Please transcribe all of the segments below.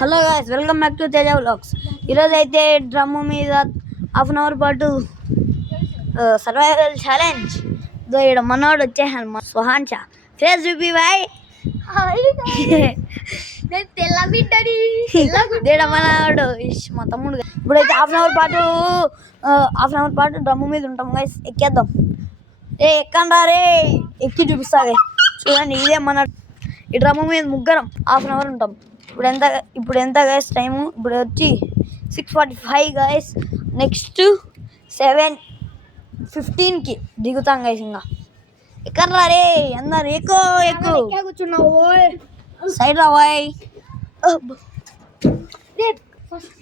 Hello guys, welcome back to Teja vlogs. ఈరోజు అయితే drum మీద హాఫ్ అన్ అవర్ పాటు సర్వైవల్ ఛాలెంజ్. ఇక్కడ మనోడు వచ్చేసాను, సుహాన్ షా. ఫేస్ చూపి బాయ్. మనోడు మా తమ్ముడు. ఇప్పుడైతే హాఫ్ అన్ అవర్ పాటు డ్రమ్ మీద ఉంటాం గైస్. ఎక్కేద్దాం. ఎక్కండా రే, ఎక్కి చూపిస్తా. చూడండి, ఇదే మన ఈ డ్రమ్ మీద ముగ్గురం హాఫ్ అన్ అవర్ ఉంటాం. ఇప్పుడు ఎంత గైస్ టైము? ఇప్పుడు వచ్చి 6:45 గైస్. నెక్స్ట్ 7:15కి దిగుతాం గైస్. ఇంకా ఎక్కడ్రా రే అందరు, ఎక్కువ కూర్చున్నావు. సైడ్ రా బాయ్.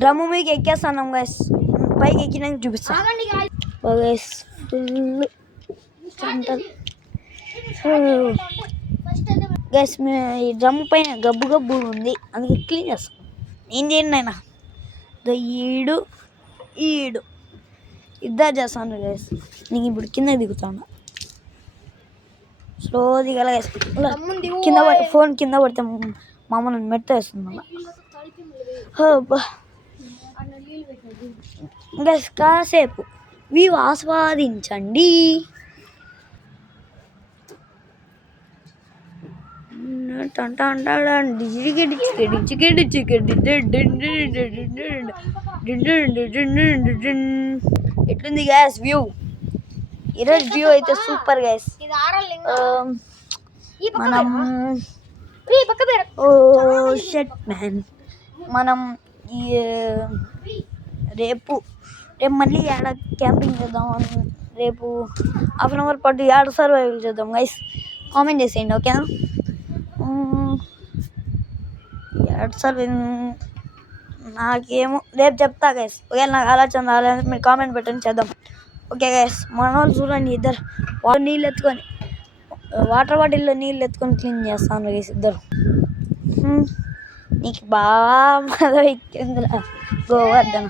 డ్రమ్ మీదకి ఎక్కేస్తున్నాం గైస్. పైకి ఎక్కినాక చూపిస్తాం గైస్. ఫుల్ గైస్, ఈ డ్రమ్ పైన గబ్బు ఉంది, అందుకే క్లీన్ చేస్తాం. ఏం చేయండి అయినా ఈడు ఇద్దరు చేస్తాను గైస్. నీకు ఇప్పుడు కింద దిగుతాను. స్లో దిగాల గైస్. కింద ఫోన్ కింద పడితే మా అమ్మ నన్ను మెట్ట వేస్తుంది. గైస్, కాసేపు వ్యూ ఆస్వాదించండి. ఎట్లుంది గ్యాస్ వ్యూ? ఈరోజు వ్యూ అయితే సూపర్ గ్యాస్. మనం రేపు మళ్ళీ ఏడ క్యాంపింగ్ చేద్దాం. రేపు హాఫ్ అన్ అవర్ పాటు ఏడ సర్వైవల్ చేద్దాం గైస్. కామెంట్ చేసేయండి, ఓకేనా? నాకేమో రేపు చెప్తా గైస్. ఒకవేళ నాకు ఆలోచన రాలేదు, మీరు కామెంట్ పెట్టండి, చేద్దాం. ఓకే గైస్, మన వాళ్ళు చూడండి, ఇద్దరు వాటర్ బాటిల్లో నీళ్ళు ఎత్తుకొని క్లీన్ చేస్తాను గైస్ ఇద్దరు. నీకు బాగా ఎక్కిందిరా గోవర్ధన.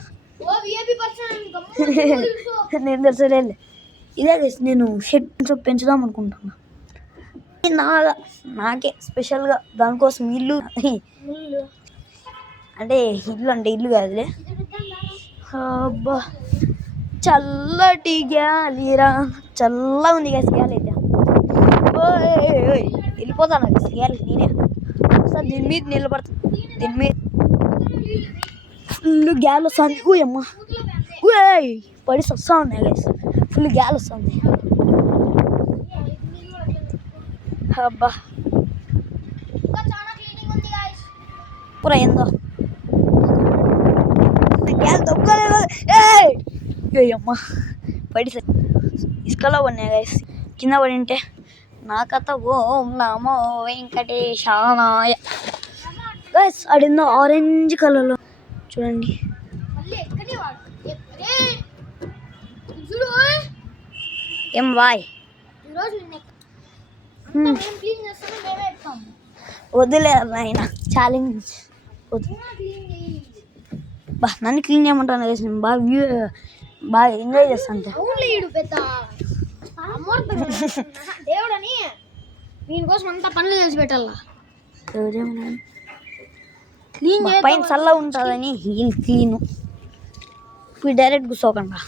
నేను తెలుసులే. ఇదే గైస్, నేను షెడ్ పెంచుదాం అనుకుంటున్నా. నాకే స్పెషల్గా దానికోసం ఇల్లు అంటే ఇల్లు కాదులే. అబ్బా, చల్లటి గాలిరా. చల్లగా ఉంది గైస్ గాలి అయితే. వెళ్ళిపోతాను గైస్ గాలి. నేనే సార్ దీని మీద నిలబడతాను. దీని మీద ఫుల్ గాలి వస్తుంది. ఊయమ్మ పడి వస్తూ ఉన్నాయి గైస్. ఫుల్ గాలి వస్తుంది. అబ్బా పూరా ఏందో గ్యాస్ దొక్కలేదు. అమ్మ పడి ఇసుకలో పడినాయి గైస్. కింద పడి ఉంటే నా కథ ఓం నమో వెంకటేశాయ. గైస్, అడిందో ఆరెంజ్ కలర్లో చూడండి. ఏం బాయ్, వదిలే ఆయన ఛాలెంజ్. నన్ను క్లీన్ చేయమంటాను కదా. నేను బాగా ఎంజాయ్ చేస్తాను. దేవుడని దీనికోసం అంతా పనులు చేసి పెట్టాలా. క్లీన్ పైన చల్ల ఉంటుందని క్లీన్. ఇప్పుడు డైరెక్ట్ కూర్చోకుండా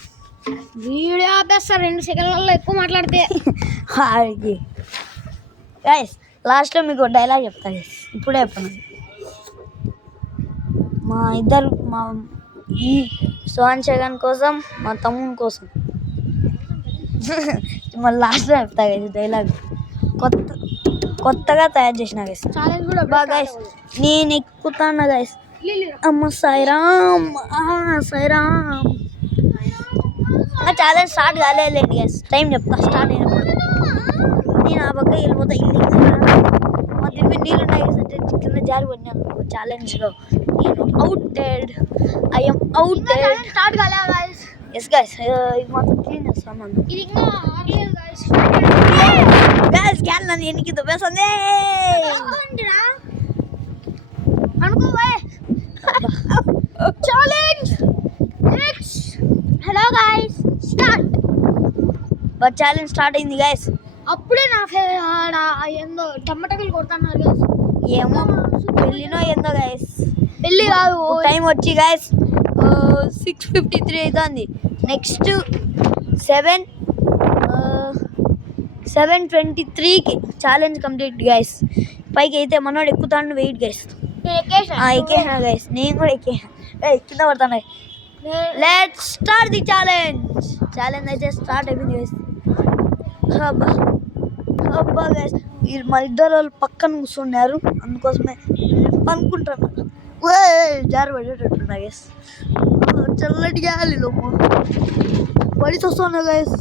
వీడియో ఆపేస్తారు 2 సెకండ్లలో ఎక్కువ మాట్లాడితే. గైస్, లాస్ట్లో మీకు డైలాగ్ చెప్తా గైస్. ఇప్పుడే చెప్పను. మా ఈ సుహాన్ షా కోసం, మా తమ్ముని కోసం మళ్ళీ లాస్ట్లో చెప్తా గైస్ డైలాగ్. కొత్తగా తయారు చేసిన గైస్. బాగా గైస్, నేను ఎక్కుతాను గైస్. అమ్మ సాయిరామ్, సాయిరామ్. ఛాలెంజ్ స్టార్ట్ కాలేదండి గైస్. టైం చెప్తా. స్టార్ట్ అయినప్పుడు నేను ఆ పక్క వెళ్ళిపోతా. మా దీని మీద నీళ్ళు ఉన్నాయి గైస్. కింద జారి పడినాను ఛాలెంజ్లో. నేను అవుటెడ్. ఐఎమ్ అవుటెడ్. స్టార్ట్ కాలే గైస్. ఎస్ గైస్, ఇది మాత్రం క్లీన్ చేస్తాను. ఇది ఇంకా ఆగలేదు గైస్. గైస్, గ్యాల్ నన్ను ఎన్నికి దొబ్బేస్తుంది. అనుకో bye. Challenge next. Hello guys, start. But challenge start అయింది గైస్. అప్పుడే నా ఏందో టమాటాలు కొడుతున్నారు గైస్. ఏమో వెళ్ళినో ఏందో గైస్. పెళ్లి కాదు టైం వచ్చి గైస్ 6:53 అవుతుంది. నెక్స్ట్ 7:23కి ఛాలెంజ్ కంప్లీట్ గైస్. పైకి అయితే మనోడు ఎక్కుతాను, వెయిట్ గైస్. ఎక్కేసాను గైస్, నేను కూడా ఎక్కేసాను. కింద పడతాను. Let's start the challenge. Challenge అయితే స్టార్ట్ అయిపోయింది గైస్. అబ్బా అబ్బా గైస్, మా ఇద్దరు వాళ్ళు పక్కన కూర్చున్నారు, అందుకోసమే అనుకుంటాను. జారి పడేటట్టున్నా గైస్. చల్లటి గాలిలో పడి వస్తున్నా guys.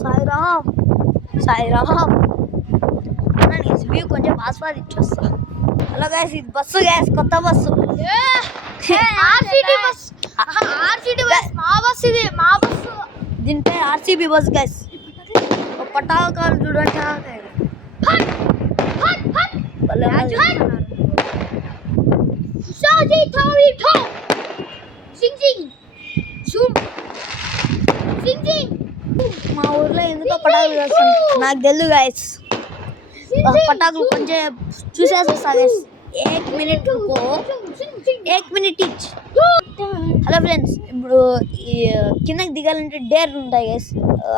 Sairam Sairam guys, view కొంచెం ఆస్వాదించొస్తా. హలో గైస్, ఇది బస్సు గైస్, కొత్త బస్సు. దీని పేరు ఆర్సీబీ బస్ గైస్. పటాకాలు చూడండి. మా ఊర్లో ఎందుకో పటాకులు వేస్తాను, నాకు తెలుసు గైస్. పటాకులు కొంచెం చూసేసి వస్తా గైస్. 1 minute రుకో, 1 minute ఇచ్. హలో ఫ్రెండ్స్, ఇప్పుడు కిందకి దిగాలంటే డేర్లు ఉంటాయి గైస్.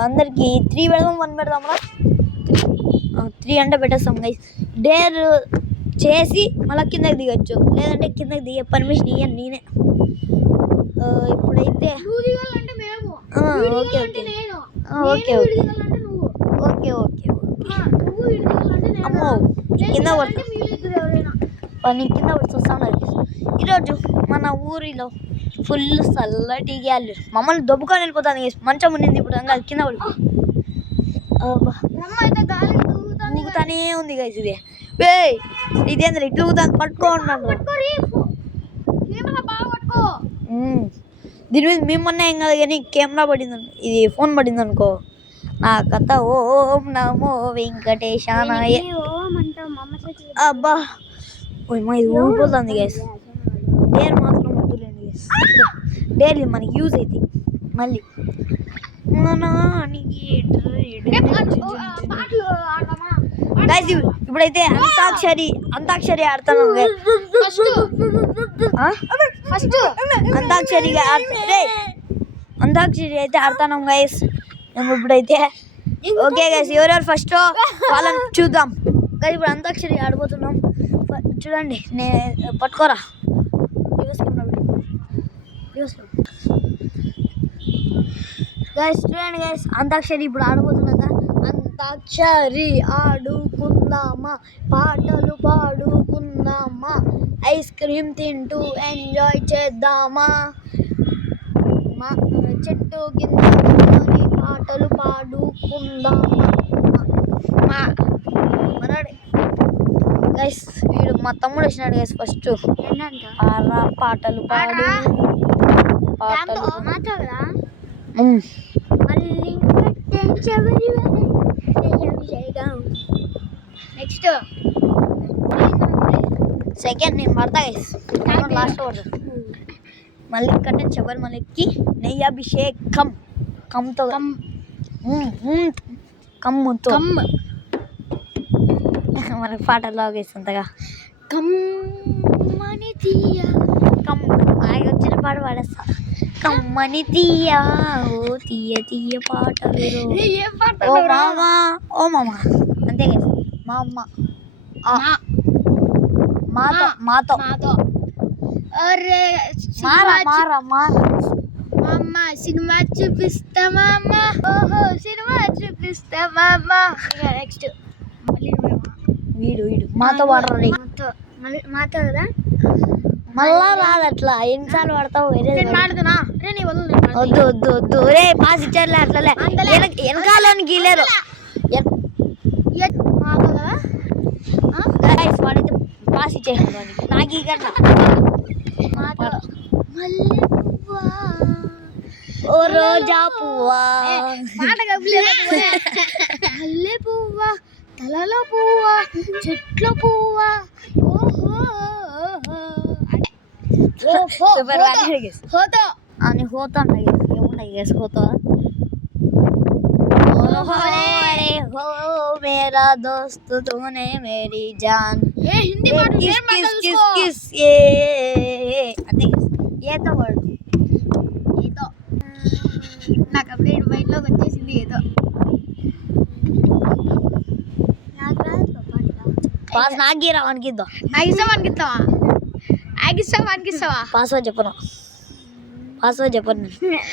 అందరికి 3 పెడదాం, 1 పెడదాం రా. 3 అంటే పెట్టేస్తాం గైస్. డేర్ చేసి మళ్ళీ కిందకి దిగచ్చు, లేదంటే కిందకి దిగే పర్మిషన్ ఇయ్యను నేనే. ఇప్పుడైతే okay okay okay okay okay అమ్మో, కింద పడుతుంది. నేను కింద పడి చూస్తాను. ఈరోజు మన ఊరిలో ఫుల్ చల్లటి గాలి మమ్మల్ని దొబ్బుకొని వెళ్ళిపోతుంది. మంచం ఉండింది, ఇప్పుడు ఇంకా కింద పడిపో ఊగుతానే ఉంది గైస్. ఇదేంద్ర ఇట్లా ఊగుతాను, పట్టుకోండి. దీని మీద మేమన్నా ఏం కాదు, కానీ కెమెరా పడింది, ఇది ఫోన్ పడింది అనుకో నా కథ. ఓం నమో వెంకటేశాయ. అబ్బా ఇది ఊగిపోతుంది గైస్. డేర్ మాత్రం వద్దులేండి గైస్, డైలీ మనకి యూజ్ అవుతాయి. మళ్ళీ గైస్ ఇప్పుడైతే అంతాక్షరి ఆడుతున్నాం గైస్. అంతాక్షరి అయితే ఆడుతున్నాం గైస్ మేము ఇప్పుడైతే. ఓకే గైస్, ఎవరెవరు ఫస్ట్ వాళ్ళని చూద్దాం గైస్. ఇప్పుడు అంతాక్షరి ఆడిపోతున్నాం, చూడండి. పట్టుకోరా గైస్, చూడండి గైస్. అంతాక్షరి ఇప్పుడు ఆడబోతున్నాక. అంతాక్షరి ఆడుకుందామా, పాటలు పాడుకుందామా, ఐస్ క్రీమ్ తింటూ ఎంజాయ్ చేద్దామా, మా చెట్టు కింద పాటలు పాడుకుందామా. మనోడే గైస్, వీడు మా తమ్ముడు వచ్చినాడు గైస్. ఫస్ట్ పాటలు పాడు, పాటలు నెక్స్ట్ సెకండ్ నేను పడతా గైస్. లాస్ట్ వర్డ్ మళ్ళీ కట్టే శబరిమలకి నెయ్యాభిషేకం. కమ్ముతో మనకి పాటలు వేస్తుంటగా. కమ్మని తీయ వచ్చిన పాట పాడేస్తా. కమ్మని తీయ ఓ తీయ తీయ పాటలు ఓ మామా ఓ మామా, అంతే కదా. మా అమ్మ మాతో మామ సినిమా చూపిస్తా మామ, ఓహో సినిమా చూపిస్తా మామ. నెక్స్ట్ వీడు మాతో వాడరా. మాతో కదా, మళ్ళా రాదు అట్లా. ఎన్నిసార్లు పడతావు? వద్దు వద్దు వద్దు రే, పాస్ ఇచ్చారులే. అట్లలే వెనకాలని గీలేరు. వాడైతే పాస్ ఇచ్చేసాను నాకు. ఈ కన్నా ఓ రోజా పువ్వా, మల్లె పువ్వా, తలలో పువ్వా, చెట్లో పువ్వా, అని హోతా ఏమున్నాయి గేస్. హోతా हो मेरा दोस्त तूने मेरी जान, हिंदी किस किस किस किस ये ఏదో వాడు ఏదో నాకు అప్పుడే మైండ్లోకి వచ్చేసింది ఏదో. పాస్ నాకు రావడానికి ఇద్దాం. ఆగిస్తావా అనిగిస్తావా? ఆగిస్తావా అనిగిస్తావా? పాస్వర్డ్ చెప్పను, పాస్వర్డ్ చెప్పను.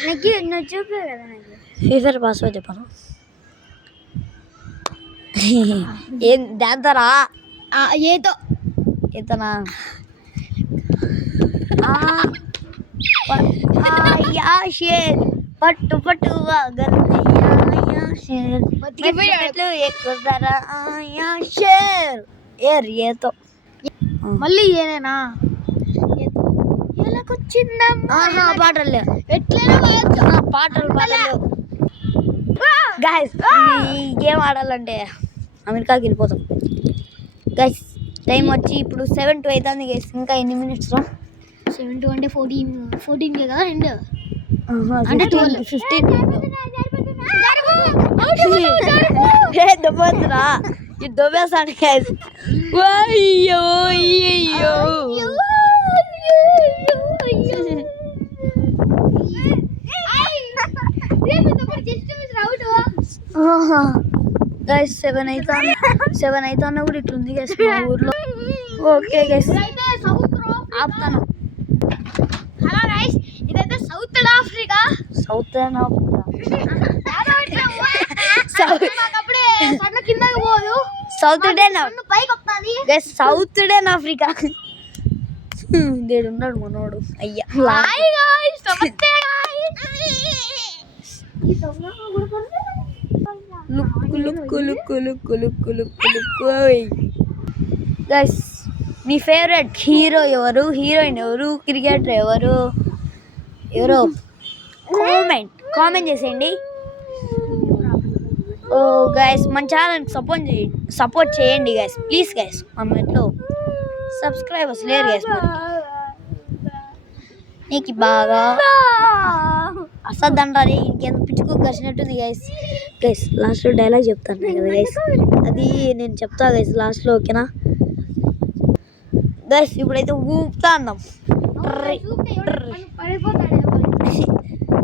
నువ్వు చూపే కదా నాకు. ఫ్రీ ఫైర్ పాస్వర్డ్ చెప్పను. ఏం దాంతరా ఏదో ఇతనా పట్టు పట్టు ఎక్కుతారా ఏతో మళ్ళీ ఏనేనా ఎలాగొచ్చిందమ్మా పాటలు లేవు. ఎట్లైనా వాడచ్చు. పాటలు గైస్ ఈ గేమ్ ఆడాలంటే అమెరికాకి వెళ్ళిపోతాం గైస్. టైం వచ్చి ఇప్పుడు 7 to 8 అవుతుంది గైస్. ఇంకా ఎన్ని మినిట్స్ రా? 7 to అంటే 14 కదా ఎండ్ అంటే 15 దొబ్బొద్దురా, ఇది దొబ్బేస్తాను గైస్. అయ్యో అయ్యో గైస్ 7 అవుతాను కూడా ఇట్లుంది గైస్ మా ఊర్లో. ఓకే గైస్ ఆపుతాను. హలో గైస్, ఇదైతే సౌత్ ఆఫ్రికా. సౌత్ అప్పుడే సన్న కిందకి పోదు, సౌత్ పైకి వస్తుంది. Guys south Africa. దేడు ఉన్నాడు మనోడు. అయ్యా హాయ్ గైస్, నమస్తే గైస్. మీ ఫేవరెట్ హీరో ఎవరు, హీరోయిన్ ఎవరు, క్రికెటర్ ఎవరు కామెంట్ చేసేయండి. ఓ గైస్ మన ఛానల్కి సపోర్ట్ చేయండి గైస్ ప్లీజ్ గైస్. మనం ఎట్లో సబ్స్క్రైబర్స్ లేరు గైస్ నీకు బాగా అసద్దంటారు. ఇంకేందో పిచ్చుకు కలిసినట్టుంది గైస్. లాస్ట్లో డైలాగ్ చెప్తాను కదా గైస్, అది నేను చెప్తా గైస్ లాస్ట్లో. ఓకేనా గైస్? ఇప్పుడైతే ఊపుతా అన్నాం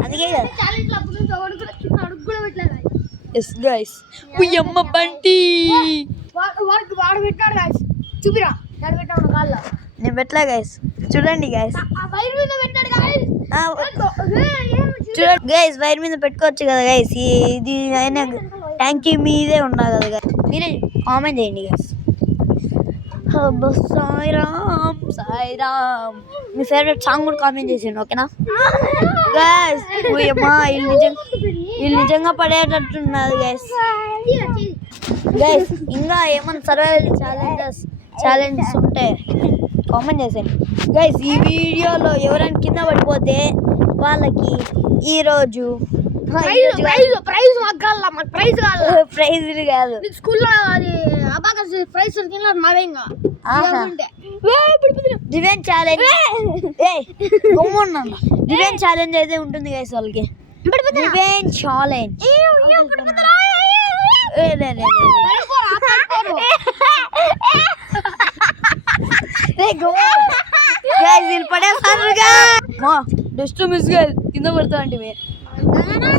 అందుకే కదా. ఎస్ గైస్ ఉయ్యమ్మ బంటి వాడు పెట్టాడు గైస్, చూపిరా పెట్టాడు కాళ్ళ. నేను పెట్టలే గైస్, చూడండి గైస్. చూడండి గైస్, వైర్ మీద పెట్టుకోవచ్చు కదా గైస్. ఇది అయినా ట్యాంకీ మీదే ఉండాలి కదా గైస్. మీరే కామెంట్ చేయండి గైస్. సాయిరామ్ సాయిరామ్ మీ ఫేవరెట్ సాంగ్ కూడా కామెంట్ చేసేయండి ఓకేనా గైస్. అమ్మా వీళ్ళు నిజంగా పడేటట్టున్నది గైస్. గైస్ ఇంకా ఏమైనా సర్వైవల్ ఛాలెంజెస్ ఉంటే కామెంట్ చేసేయండి గైస్. ఈ వీడియోలో ఎవరైనా కింద పడిపోతే వాళ్ళకి ఈరోజు ప్రైజ్ కాదు స్కూల్లో అది అబాకస్ ప్రైజ్ మావేంగా రివెంజ్ ఛాలెంజ్. రివెంజ్ ఛాలెంజ్ అయితే ఉంటుంది గైస్ వాళ్ళకి. రివెంజ్ ఛాలెంజ్ పడేస్తారుగా. డస్ట్ మిస్ గా కింద పడతా అంటే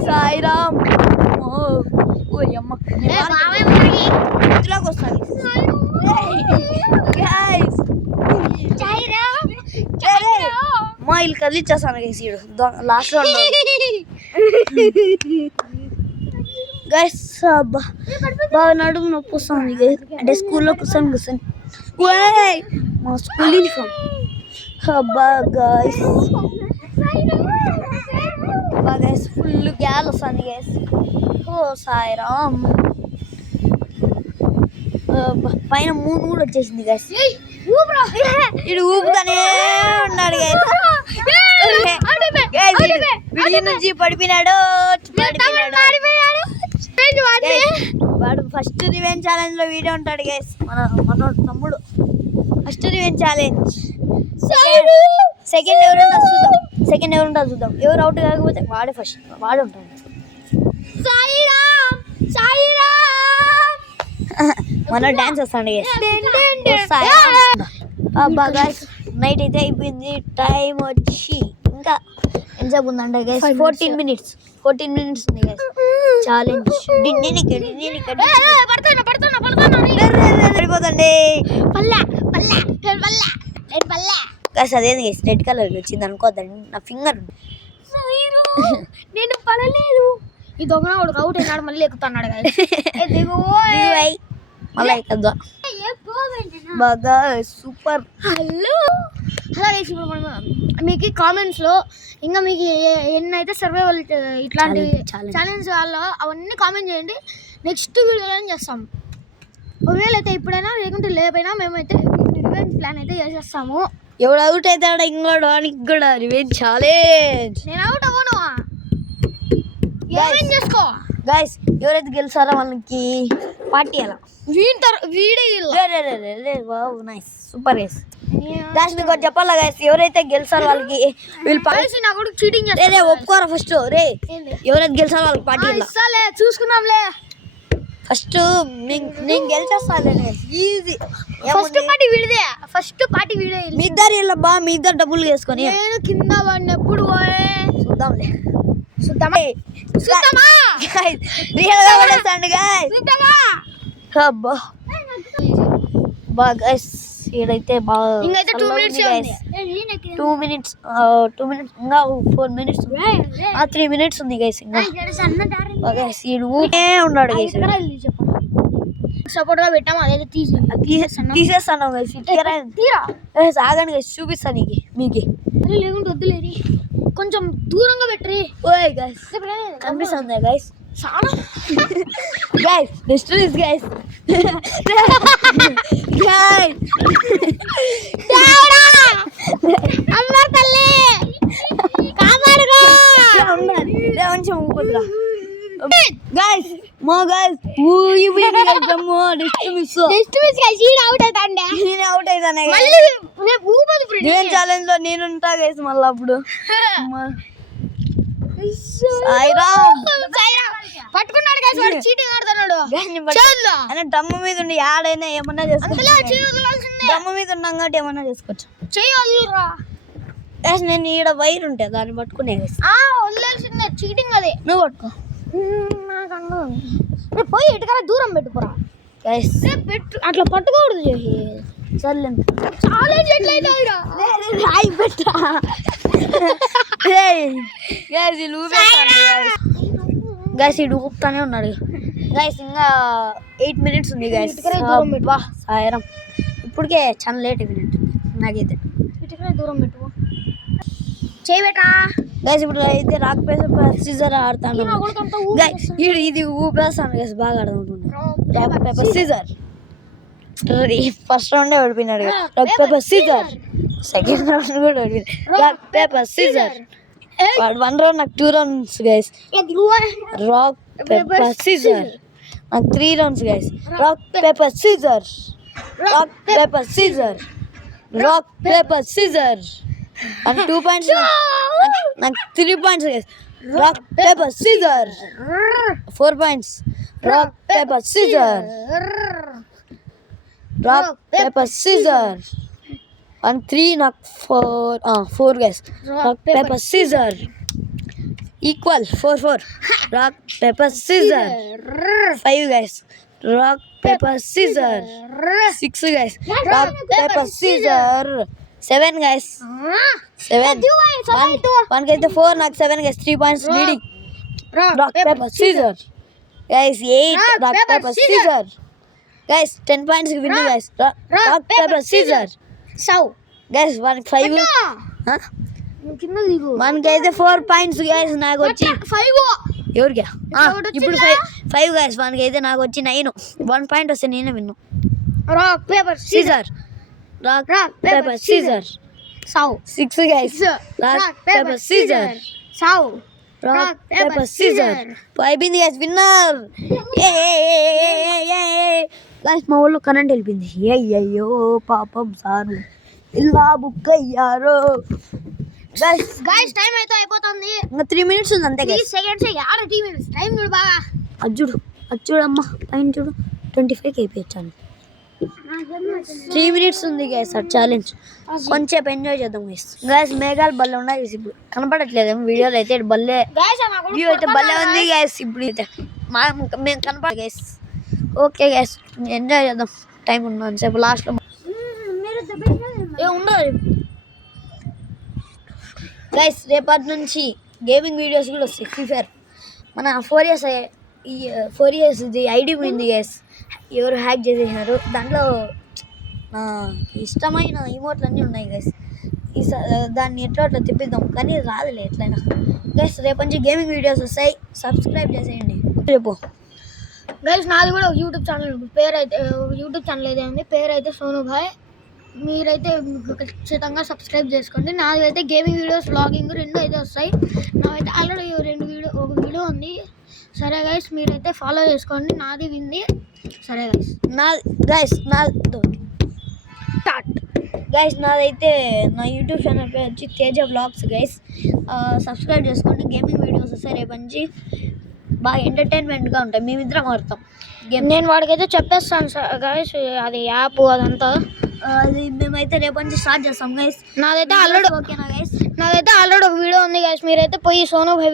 సాయిరామ్ అమ్మ ఇంట్లోకి వస్తాను. మా ఇల్లు కదిలిచ్చేస్తాను గైస్. లాస్ట్లో గైస్ బాగా నడుము నొప్పి వస్తుంది గైస్. అంటే స్కూల్లో కూర్చొని మా స్కూల్ యూనిఫామ్ అబ్బా గైస్. గైస్ ఫుల్ గ్యాల్ వస్తుంది గైస్. ఓ సాయిరామ్ పైన మూడు కూడా వచ్చేసింది గైస్. ఇడు ఊపుతానే ఉన్నాడు గైస్. వీడి నుంచి పడిపోయినాడు. వాడు ఫస్ట్ రివెంజ్ ఛాలెంజ్ లో వీడియో ఉంటాడు గైస్. మన తమ్ముడు ఫస్ట్ రివెంజ్ ఛాలెంజ్. సెకండ్ ఎవరుంటారు చూద్దాం. ఎవరు అవుట్ కాకపోతే వాడే ఉంటాడు. మన డాన్స్ వస్తాడు గైస్. అబ్బా గైస్ నైట్ అయితే అయిపోయింది. టైం వచ్చి ఇంకా ఎంతసేపు ఉందంటే గైస్ 14 minutes ఉంది గైస్ ఛాలెంజ్ పడిపోతండి గైస్ అదేంది గైస్ రెడ్ కలర్ వచ్చింది అనుకోద్దండి నా ఫింగర్ నేను పడలేదు ఈ దొంగ వాడు అవుట్ అయినాడు మళ్ళీ ఎక్కుతున్నాడు మళ్ళీ ఎక్కుద్దా బాగా సూపర్ హలో అలాగే ఇప్పుడు మనం మీకు కామెంట్స్లో ఇంకా మీకు ఎన్నైతే సర్వైవల్ ఇట్లాంటి ఛాలెంజ్ కావాలో అవన్నీ కామెంట్ చేయండి నెక్స్ట్ వీడియోలో చేస్తాం ఒకవేళ అయితే ఇప్పుడైనా లేకుంటే లేకపోయినా మేమైతే రివెంజ్ ప్లాన్ అయితే చేసేస్తాము ఎవడు అవుట్ అవుతాడో ఇంకోడానికి కూడా రివెంజ్ ఛాలెంజ్ నేను అవుట్ అవ్వను ఏమేం చేసుకో గైస్ ఎవరైతే గెలిచారో వాళ్ళకి పార్టీ అలా wow nice super guys guys మీకు ఒకటి చెప్పాలా గైస్ ఎవరైతే గెలిచారో వాళ్ళకి వీళ్ళు పార్టీ నా కూడా చీటింగ్ రే ఒప్పుకోరా ఫస్ట్ రే ఎవరైతే గెలిచారో వాళ్ళకి పార్టీ ఇస్తాలే చూసుకుందాంలే ఫస్ట్ నేను గెలిచేస్తాను ఈజీ ఫస్ట్ పార్టీ వీడే మీ ఇద్దరు వెళ్ళబ్బా మీ ఇద్దరు డబ్బులు వేసుకొని నేను కింద పడినప్పుడు చూద్దాంలే చూద్దామా రియల్ గా పడేస్తాండి గైస్ అబ్బా బాగా గైస్ ఇదైతే బాగా ఇంకైతే 2 minutes గైస్ 2 minutes ఇంకా 4 minutes 3 minutes ఉంది గైస్ ఇంకా గైస్ ఈడు ఊకే ఉన్నాడు గైస్ సపోర్ట్ గా పెట్టాము అదైతే తీసేస్తాను గైస్ తీరా ఆగండి గైస్ చూపిస్తాను మీకు లేకుంటే వద్దులేరి కొంచెం దూరంగా పెట్టరి ఓయ్ గైస్ కనిపిస్తుందా గైస్ చాలా గైస్ డిస్టర్బెన్స్ గైస్ గైస్ అమ్మ తల్లి కాపాడుకో కొంచెం ఊపుతురా గైస్ మో గైస్ ఊయి విన్ గమ్మో డిస్టర్బెన్స్ గైస్ ఈడ అవుట్ అవుతాండే నేను అవుట్ అయితానే మళ్ళీ రేపు ఊపదు ఫ్రెండ్ నేను ఛాలెంజ్ లో నేను ఉంటా గైస్ మళ్ళీ అప్పుడు సాయిరామ్ పట్టుకున్నాడు గైస్ వాడు చీటింగ్ ఆడుతున్నాడు అన్న డమ్ము మీద ఉండి ఆడైనా ఏమన్నా చేసుకోవచ్చు డమ్ము మీద ఉన్నాం కాబట్టి ఏమన్నా చేసుకోవచ్చు చేయరా గైస్ నేను ఈడ వైర్ ఉంటే దాన్ని పట్టుకునే గైస్ వదిలేసిందే చీటింగ్ అది నువ్వు పట్టుకో రేపు పోయి ఎటుకరా దూరం పెట్టుకోరా గైస్ పెట్టు అట్లా పట్టుకోకూడదు చేసి సర్లే ఛాలెంజ్ ఎట్లయితే రాయి పెట్టా గైస్ ఇల్లు గైస్ ఇడు ఊపుతానే ఉన్నాడు గైస్ ఇంకా 8 minutes ఉంది గైస్ బా సాయరం ఇప్పటికే చాలా లేట్ అయిపోయినట్టు నాకైతే ఇటుకరా దూరం పెట్టు చేయి బేటా గైస్ ఇప్పుడు అయితే రాక్ పేపర్ సీజర్ ఆడతాను ఇది ఊపేస్తాను గైస్ బాగా ఆడుతుంటుంది రాక్ పేపర్ సీజర్ ఫస్ట్ రౌండే ఓడిపోయినాడు rock paper scissors second round కూడా ఓడిపోయినాడు రాక్ పేపర్ సీజర్ 1 round నాకు 2 rounds guys rock paper scissors నాకు 3 rounds guys rock paper scissors rock paper scissors rock paper scissors and 2 points నాకు 3 points guys rock paper scissors 4 points rock paper scissors rock paper scissors and 3 నాకు 4 guys rock paper scissors equal 4 rock paper scissors 5 guys rock paper scissors 6 guys rock paper scissors 7 guys 7 1 అయితే 4 నాకు 7 guys 3 points leading rock paper scissors guys 8 rock paper scissors guys 10 points win guys rock paper scissors సౌ guys 1 5 కింద దిగు 1 అయితే 4 points guys నాకు వచ్చి 5 ఎవరికి ఇప్పుడు 5 guys 1 అయితే నాకు వచ్చి 9 1 point వస్తే నేనే win rock paper scissors rock paper scissors సౌ 6 guys rock paper scissors సౌ rock paper scissors అయిపోయింది guys విన్నర్ guys మా ఊళ్ళో కరెంట్ వెళ్ళిపోయింది అయ్యయ్యో పాపం సార్ ఇలా బుక్ అయ్యారు గైస్ టైం అయితే అయిపోతుంది ఇంకా 3 minutes ఉంది అంతే 3 seconds యాడ 3 minutes టైం చూడు బాగా అజ్జుడు అమ్మ పైన చూడు 25కి అయిపోయచ్చాను 3 minutes ఉంది గైస్ ఆ ఛాలెంజ్. కొంచెం ఎంజాయ్ చేద్దాం గైస్. మేఘాలు భలే ఉన్నాయి guys. ఇప్పుడు కనపడట్లేదు వీడియోలో అయితే భలే వ్యూ అయితే భలే ఉంది గైస్. ఇప్పుడు అయితే మేము కనపడ గైస్. ఓకే గైస్ ఎంజాయ్ చేద్దాం టైం ఉన్నాను సేపు లాస్ట్లో ఉండదు గైస్. రేపటి నుంచి గేమింగ్ వీడియోస్ కూడా వస్తాయి. ఫ్రీ ఫైర్ మన 4 years ఇది ఐడి పోయింది గైస్. ఎవరు హ్యాక్ చేసేసినారు. దాంట్లో నా ఇష్టమైన ఇమోట్లు అన్నీ ఉన్నాయి గైస్. దాన్ని ఎట్లా అట్లా తిప్పిద్దాం కానీ రాదులే ఎట్లయినా గైస్. రేపు నుంచి గేమింగ్ వీడియోస్ వస్తాయి. సబ్స్క్రైబ్ చేసేయండి. రేపు గైస్ నాది కూడా ఒక యూట్యూబ్ ఛానల్ పేరు అయితే అయితే ఉంది. పేరు అయితే సోను భాయ్. మీరైతే ఖచ్చితంగా సబ్స్క్రైబ్ చేసుకోండి. నాది అయితే గేమింగ్ వీడియోస్ వ్లాగింగ్ 2 అయితే వస్తాయి. నాకైతే ఆల్రెడీ ఒక వీడియో ఉంది. సరే గైస్ మీరైతే ఫాలో చేసుకోండి. నాది వింది. సరే గైస్ నాదైతే నా యూట్యూబ్ ఛానల్ పేరు వచ్చి తేజ వ్లాగ్స్ గైస్. సబ్స్క్రైబ్ చేసుకోండి. గేమింగ్ వీడియోస్ వస్తాయి రేపు నుంచి. బాగా ఎంటర్టైన్మెంట్గా ఉంటాయి. మేమిద్దరం ఆడతాం గేమ్. నేను వాడికైతే చెప్పేస్తాను గైస్ అది యాప్ అదంతా. అది మేమైతే రేపు నుంచి స్టార్ట్ చేస్తాం గైస్. నాదైతే ఆల్రెడీ ఓకేనా గైస్. నాదైతే ఆల్రెడీ ఒక వీడియో ఉంది గైస్. మీరైతే పోయి సోను భాయ్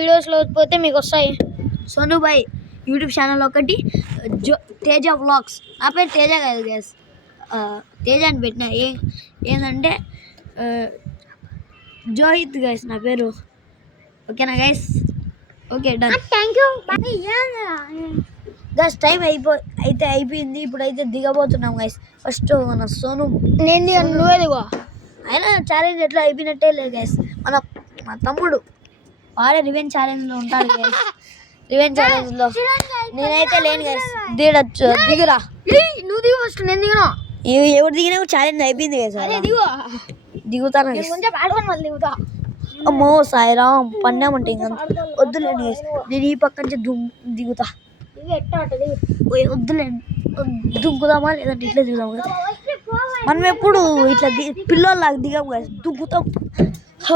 వీడియోస్లో పోతే మీకు వస్తాయి. సోను భాయ్ యూట్యూబ్ ఛానల్ ఒకటి తేజ వ్లాగ్స్. నా పేరు తేజ కాదు గైస్. తేజ అని పెట్టిన ఏంటంటే జోహిత్ గైస్ నా పేరు. ఓకేనా guys. Okay done. Thank you guys. Time అయిపోయింది. ఇప్పుడైతే దిగబోతున్నాం గైస్. ఫస్ట్ మన సోను నువ్వే దిగో. అయినా ఛాలెంజ్ ఎట్లా అయిపోయినట్టే లేదు గైస్. మా తమ్ముడు వాడే రివెంజ్ ఛాలెంజ్లో ఉంటాడు గైస్. రివెంజ్ ఛాలెంజ్లో నేనైతే లేను గైస్. దిగురా. నువ్వు దిగు ఫస్ట్. నేను దిగునా. ఎవరు దిగినా ఛాలెంజ్ అయిపోయింది గైస్. దిగుతాను దిగుతా. అమ్మో సాయిరామ్ పన్నామంటే ఇంకా వద్దులేండి గైస్. నేను ఈ పక్క నుంచి దిగుతా. వద్దులేండి దుంకుదామా లేదంటే ఇట్లా దిగుదాం కదా. మనం ఎప్పుడు ఇట్లా పిల్లల్లాగా దిగాము కదా దుంకుతాం.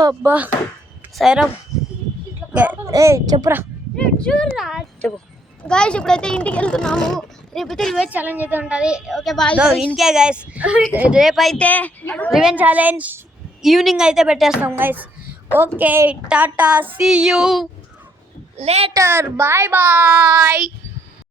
అబ్బా సాయిరామ్ చెప్పురా చెప్పు గాయస్. ఇప్పుడైతే ఇంటికి వెళ్తున్నాము. రేపైతే రివెంజ్ ఛాలెంజ్ అయితే ఉంటుంది. Okay bye. ఇంకే గాయస్ రేపైతే రివెంజ్ ఛాలెంజ్ ఈవినింగ్ అయితే పెట్టేస్తాం guys. Okay tata see you later. Bye bye.